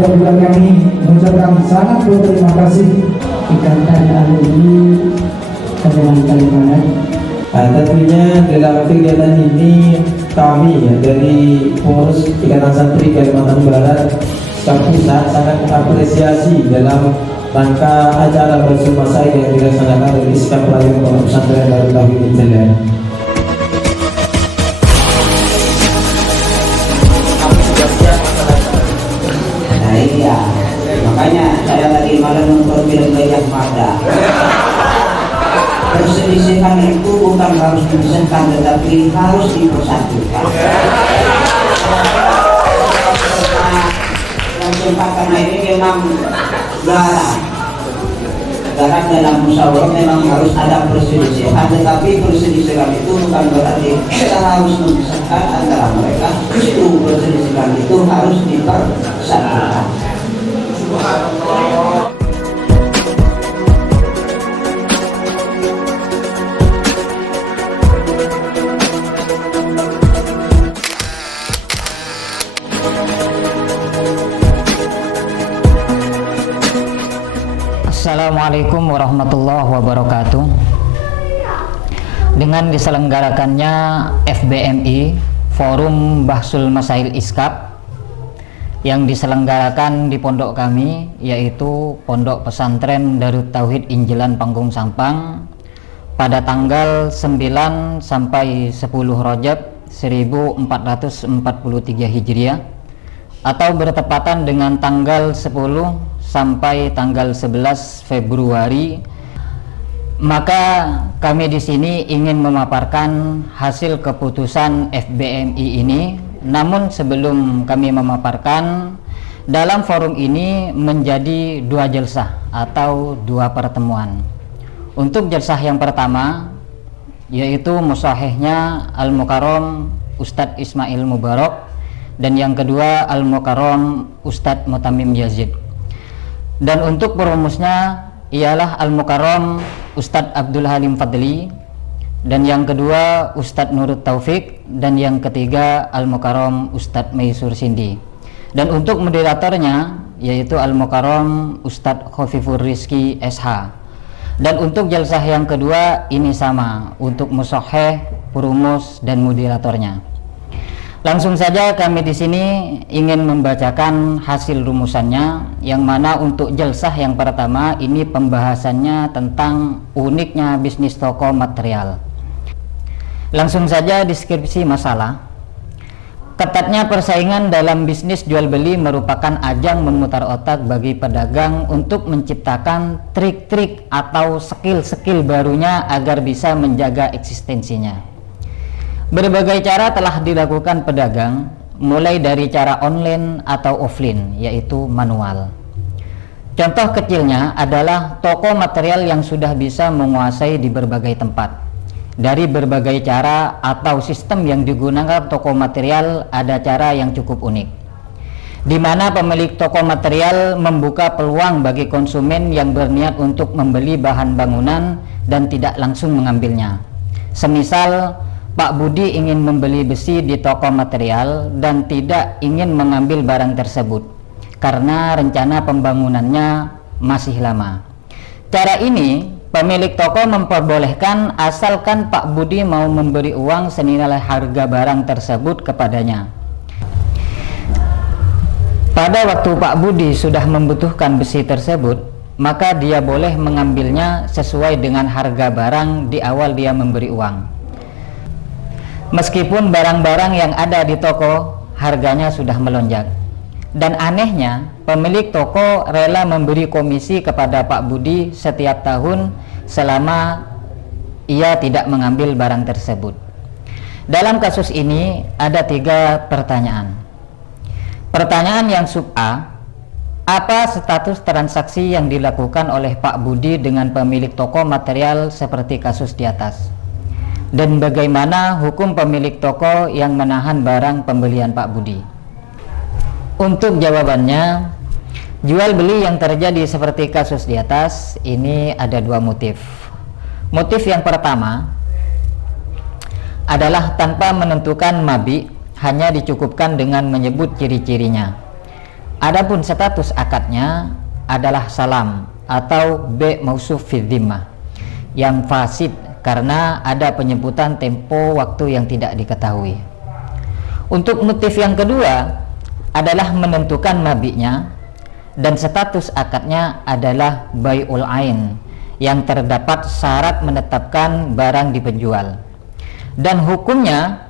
dan juga kami mengucapkan sangat berterima kasih ikatan alumni Kabupaten Kalimantan. Tentunya dalam kegiatan ini kami dari pengurus Ikatan Santri Kalimantan Barat Pusat sangat mengapresiasi dalam rangka acara bersama saya yang dilaksanakan oleh Iskap Pelayan Pondok Pesantren Darut Tauhid Injelan. Nah iya, makanya saya tadi malam nonton film Gajah Mada. Perselisihan itu bukan harus dipisahkan, tetapi harus dipersatukan. Karena ini memang garang dalam musyawarah memang harus ada perselisihan, tetapi perselisihan itu bukan berarti kita harus memisahkan antara mereka. Justru perselisihan itu harus dipersatukan. Assalamualaikum warahmatullahi wabarakatuh. Dengan diselenggarakannya FBMI Forum Bahsul Masail Iskap yang diselenggarakan di pondok kami, yaitu Pondok Pesantren Darut Tauhid Injelan Panggung Sampang pada tanggal 9 sampai 10 Rajab 1443 Hijriah atau bertepatan dengan tanggal 10 sampai tanggal 11 Februari. Maka kami di sini ingin memaparkan hasil keputusan FBMI ini. Namun sebelum kami memaparkan, dalam forum ini menjadi dua jalsah atau dua pertemuan. Untuk jalsah yang pertama yaitu musahihnya Al-Mukarram Ustadz Ismail Mubarak, dan yang kedua Al-Mukarram Ustadz Mutamim Yazid. Dan untuk perumusnya ialah Al-Mukarram Ustadz Abdul Halim Fadli, dan yang kedua Ustadz Nurut Taufik, dan yang ketiga Al-Mukarram Ustadz Maisur Sindi. Dan untuk moderatornya yaitu Al-Mukarram Ustadz Khofifur Rizki SH. Dan untuk jalsah yang kedua ini sama untuk musahih, perumus, dan moderatornya. Langsung saja kami di sini ingin membacakan hasil rumusannya, yang mana untuk jalsah yang pertama ini pembahasannya tentang uniknya bisnis toko material. Langsung saja deskripsi masalah. Ketatnya persaingan dalam bisnis jual beli merupakan ajang memutar otak bagi pedagang untuk menciptakan trik-trik atau skill-skill barunya agar bisa menjaga eksistensinya. Berbagai cara telah dilakukan pedagang, mulai dari cara online atau offline, yaitu manual. Contoh kecilnya adalah toko material yang sudah bisa menguasai di berbagai tempat. Dari berbagai cara atau sistem yang digunakan toko material, ada cara yang cukup unik, di mana pemilik toko material membuka peluang bagi konsumen yang berniat untuk membeli bahan bangunan dan tidak langsung mengambilnya. Semisal Pak Budi ingin membeli besi di toko material dan tidak ingin mengambil barang tersebut karena rencana pembangunannya masih lama. Cara ini pemilik toko memperbolehkan asalkan Pak Budi mau memberi uang senilai harga barang tersebut kepadanya. Pada waktu Pak Budi sudah membutuhkan besi tersebut, maka dia boleh mengambilnya sesuai dengan harga barang di awal dia memberi uang. Meskipun barang-barang yang ada di toko harganya sudah melonjak. Dan anehnya, pemilik toko rela memberi komisi kepada Pak Budi setiap tahun selama ia tidak mengambil barang tersebut. Dalam kasus ini ada 3 pertanyaan. Pertanyaan yang sub A, apa status transaksi yang dilakukan oleh Pak Budi dengan pemilik toko material seperti kasus di atas? Dan bagaimana hukum pemilik toko yang menahan barang pembelian Pak Budi? Untuk jawabannya, jual beli yang terjadi seperti kasus di atas ini ada 2 motif. Motif yang pertama adalah tanpa menentukan mabi, hanya dicukupkan dengan menyebut ciri-cirinya. Adapun status akadnya adalah salam atau B mausuf fi dhimmah yang fasid karena ada penyebutan tempo waktu yang tidak diketahui. Untuk motif yang kedua adalah menentukan mabiknya, dan status akadnya adalah bai'ul ain yang terdapat syarat menetapkan barang dipenjual, dan hukumnya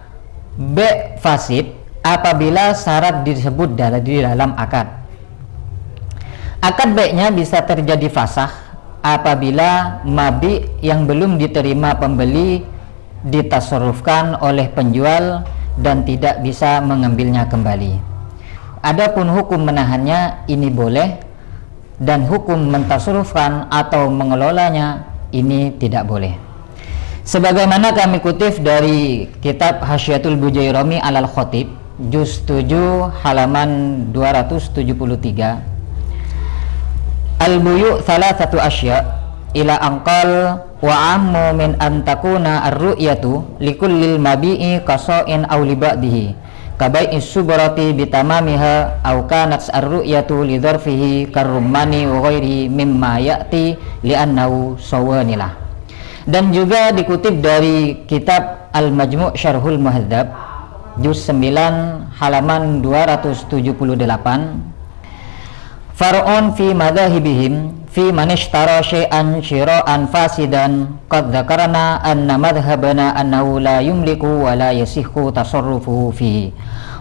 B fasid apabila syarat disebut di dalam akad. Akad baiknya bisa terjadi fasah apabila mabik yang belum diterima pembeli ditasarrufkan oleh penjual dan tidak bisa mengambilnya kembali. Adapun hukum menahannya ini boleh, dan hukum mentasarrufkan atau mengelolanya ini tidak boleh. Sebagaimana kami kutip dari kitab Hasyiatul Bujairami alal Khatib juz 7 halaman 273, al-buyu' thalathatu asya' ila anqal wa ammu min an takuna ar-ru'yatu likullil mabi'i qasa'in aw li ba'dihi kabai'is subrati bitamamiha aw kanat ar-ru'yatu li dzarfihi karrummani wa ghairihi mimma ya'ti li'annahu sawanilah. Dan juga dikutip dari kitab Al-Majmu' Syarhul Muhadzab juz 9 halaman 278, far'un fi madhahibihim fi man ishtara syai'an syira'an fasidan qad dzakarna anna madhhabana annahu la yumliku wa la yasihhu tasarrufuhu fihi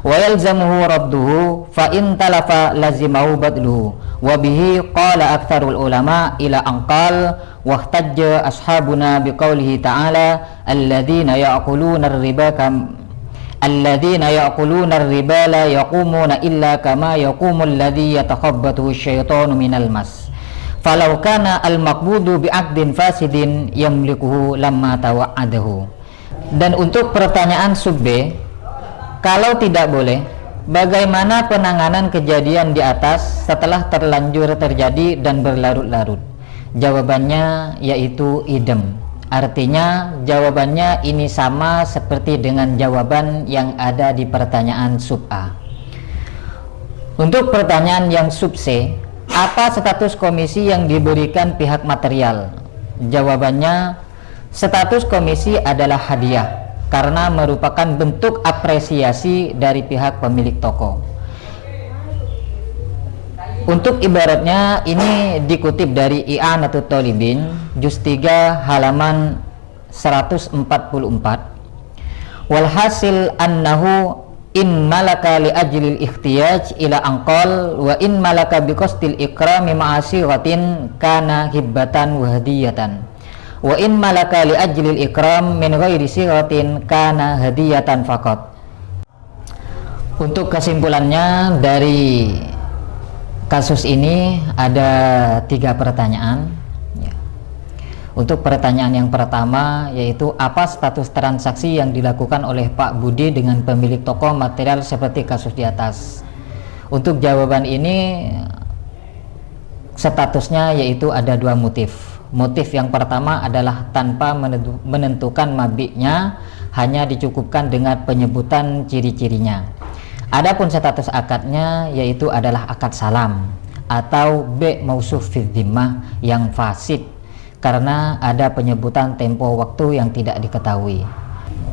wa yalzamuhu radduhu fa in talafa lazimahu badluhu wa bihi qala aktsarul ulama ila anqal wa ihtajja ashabuna biqaulihi ta'ala alladhina ya'kuluna ar-riba alladzina ya'kuluna ar-riba la yaqumuna illa kama yaqumu alladzi yatakhabbathu asyaitanu minal mas falau kana al-maqbudu bi'aqdin fasidin yamlikuhu lamma tawa'adahu. Dan untuk pertanyaan sub B, kalau tidak boleh, bagaimana penanganan kejadian di atas setelah terlanjur terjadi dan berlarut-larut? Jawabannya yaitu idem. Artinya jawabannya ini sama seperti dengan jawaban yang ada di pertanyaan sub A. Untuk pertanyaan yang sub C, apa status komisi yang diberikan pihak material? Jawabannya, status komisi adalah hadiah karena merupakan bentuk apresiasi dari pihak pemilik toko. Untuk ibaratnya ini dikutip dari I'anatut Thalibin juz 3 halaman 144. Walhasil annahu in malaka li ajlil ikhtiyaj ila anqal wa in malaka biqasdil ikrami ma'asiratin kana hibbatan wa hadiyatan wa in malaka li ajlil ikram min ghairi siratin kana hadiyatan faqat. Untuk kesimpulannya dari kasus ini ada 3 pertanyaan. Untuk pertanyaan yang pertama yaitu apa status transaksi yang dilakukan oleh Pak Budi dengan pemilik toko material seperti kasus di atas. Untuk jawaban ini statusnya yaitu ada 2 motif. Motif yang pertama adalah tanpa menentukan mabiknya, hanya dicukupkan dengan penyebutan ciri-cirinya. Adapun status akadnya yaitu adalah akad salam atau B mausuf fi dhimmah yang fasid karena ada penyebutan tempo waktu yang tidak diketahui.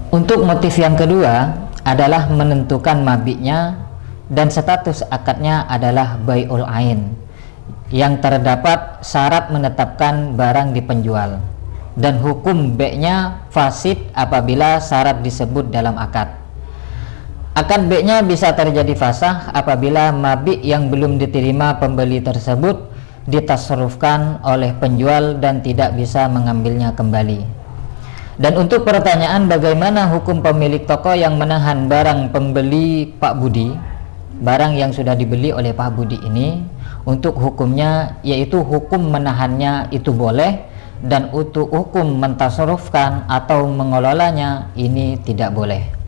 Untuk motif yang kedua adalah menentukan mabiknya, dan status akadnya adalah bai'ul ain yang terdapat syarat menetapkan barang dipenjual, dan hukum B-nya fasid apabila syarat disebut dalam akad. Akad B-nya bisa terjadi fasah apabila mabik yang belum diterima pembeli tersebut ditasarrufkan oleh penjual dan tidak bisa mengambilnya kembali. Dan untuk pertanyaan bagaimana hukum pemilik toko yang menahan barang pembeli Pak Budi, barang yang sudah dibeli oleh Pak Budi ini, untuk hukumnya yaitu hukum menahannya itu boleh, dan untuk hukum mentasarrufkan atau mengelolanya ini tidak boleh.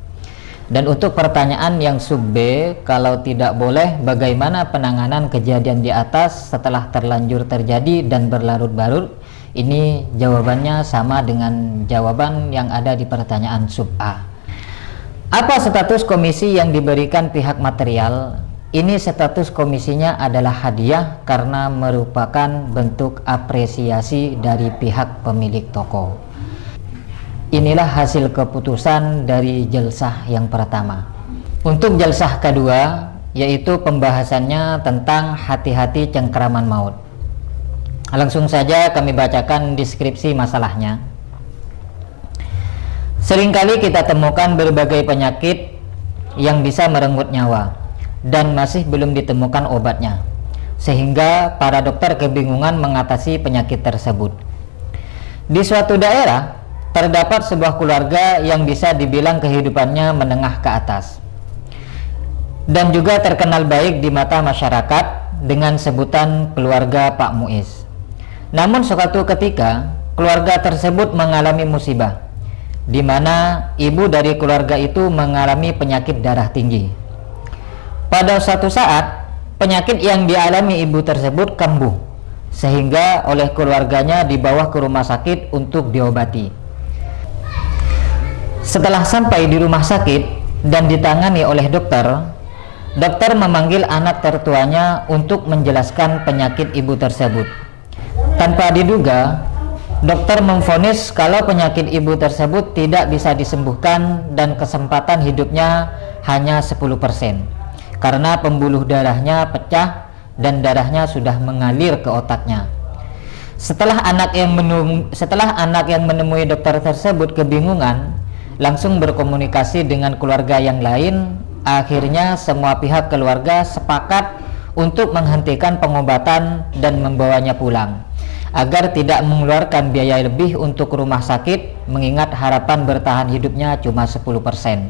Dan untuk pertanyaan yang sub B, kalau tidak boleh, bagaimana penanganan kejadian di atas setelah terlanjur terjadi dan berlarut-larut? Ini jawabannya sama dengan jawaban yang ada di pertanyaan sub A. Apa status komisi yang diberikan pihak material? ini status komisinya adalah hadiah karena merupakan bentuk apresiasi dari pihak pemilik toko. Inilah hasil keputusan dari jalsah yang pertama. Untuk jalsah kedua, yaitu pembahasannya tentang hati-hati cengkraman maut. Langsung saja kami bacakan deskripsi masalahnya. Seringkali kita temukan berbagai penyakit yang bisa merenggut nyawa dan masih belum ditemukan obatnya, sehingga para dokter kebingungan mengatasi penyakit tersebut. Di suatu daerah terdapat sebuah keluarga yang bisa dibilang kehidupannya menengah ke atas dan juga terkenal baik di mata masyarakat dengan sebutan keluarga Pak Muiz. Namun suatu ketika keluarga tersebut mengalami musibah, di mana ibu dari keluarga itu mengalami penyakit darah tinggi. Pada suatu saat, penyakit yang dialami ibu tersebut kambuh, sehingga oleh keluarganya dibawa ke rumah sakit untuk diobati. Setelah sampai di rumah sakit dan ditangani oleh dokter, dokter memanggil anak tertuanya untuk menjelaskan penyakit ibu tersebut. Tanpa diduga, dokter memvonis kalau penyakit ibu tersebut tidak bisa disembuhkan dan kesempatan hidupnya hanya 10%, karena pembuluh darahnya pecah dan darahnya sudah mengalir ke otaknya. Setelah anak yang menemui dokter tersebut kebingungan, langsung berkomunikasi dengan keluarga yang lain. Akhirnya semua pihak keluarga sepakat untuk menghentikan pengobatan dan membawanya pulang, agar tidak mengeluarkan biaya lebih untuk rumah sakit, mengingat harapan bertahan hidupnya cuma 10%.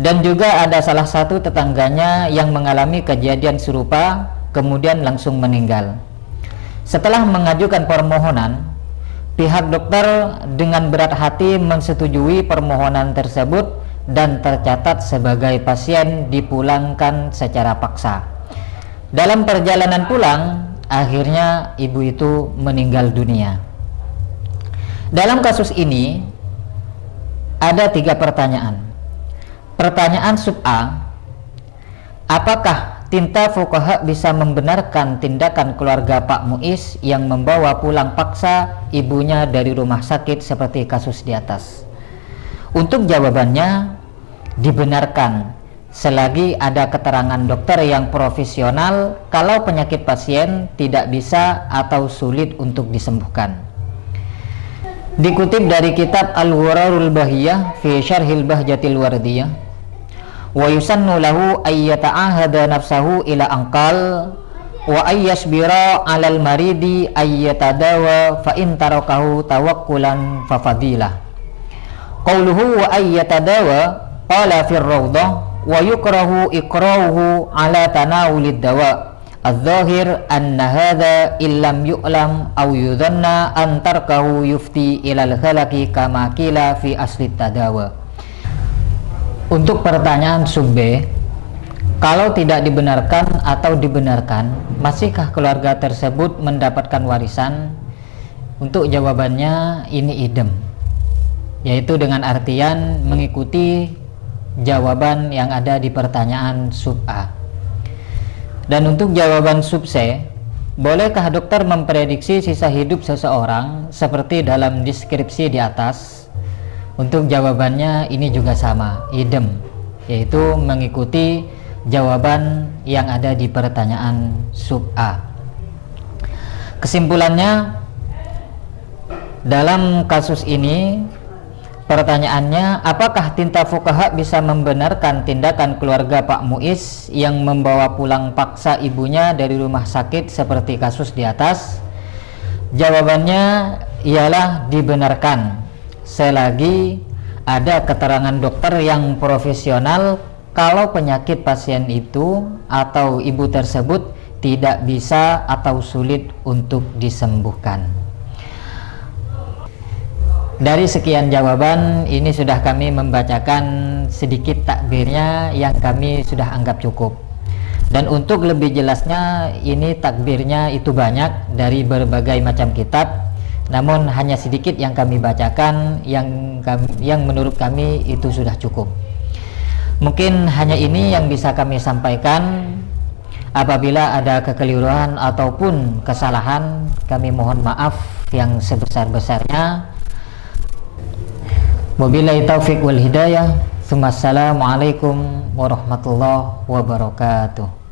Dan juga ada salah satu tetangganya yang mengalami kejadian serupa, kemudian langsung meninggal. Setelah mengajukan permohonan, pihak dokter dengan berat hati menyetujui permohonan tersebut dan tercatat sebagai pasien dipulangkan secara paksa. Dalam perjalanan pulang, akhirnya ibu itu meninggal dunia. Dalam kasus ini ada 3 pertanyaan. Pertanyaan sub A, apakah tinta fuqaha bisa membenarkan tindakan keluarga Pak Muiz yang membawa pulang paksa ibunya dari rumah sakit seperti kasus di atas? Untuk jawabannya, dibenarkan selagi ada keterangan dokter yang profesional kalau penyakit pasien tidak bisa atau sulit untuk disembuhkan. Dikutip dari kitab Al-Ghurarul Bahiyah fi Syarhil Bahjatil Wardiyah, wa yusannu lahu ayyata'ahada nafsahu ila anqal wa ayyasbira 'alal maridi ayyatadawa fa in tarakahu tawakkulan fa fadilah. Qauluhu wa ayyatadawa qala fir rawdah wa yukrahu ikrahuhu 'ala tanawulid dawa. Adz-dzahir anna hadza illam yu'lam aw yudhanna an tarkahu yufti ilal khalaqi kama qila fi asli tadawa. Untuk pertanyaan sub B, kalau tidak dibenarkan atau dibenarkan, masihkah keluarga tersebut mendapatkan warisan? Untuk jawabannya ini idem, yaitu dengan artian mengikuti jawaban yang ada di pertanyaan sub A. Dan untuk jawaban sub C, bolehkah dokter memprediksi sisa hidup seseorang seperti dalam deskripsi di atas? Untuk jawabannya ini juga sama, idem, yaitu mengikuti jawaban yang ada di pertanyaan sub A. Kesimpulannya, dalam kasus ini pertanyaannya, apakah tinta fuqaha bisa membenarkan tindakan keluarga Pak Muiz yang membawa pulang paksa ibunya dari rumah sakit seperti kasus di atas? Jawabannya ialah dibenarkan selagi ada keterangan dokter yang profesional kalau penyakit pasien itu atau ibu tersebut tidak bisa atau sulit untuk disembuhkan. Dari sekian jawaban ini sudah kami membacakan sedikit takbirnya yang kami sudah anggap cukup. Dan untuk lebih jelasnya, ini takbirnya itu banyak dari berbagai macam kitab, namun hanya sedikit yang kami bacakan yang menurut kami itu sudah cukup. Mungkin hanya ini yang bisa kami sampaikan. Apabila ada kekeliruan ataupun kesalahan, kami mohon maaf yang sebesar-besarnya. Wabillahi taufiq wal hidayah. Assalamualaikum warahmatullahi wabarakatuh.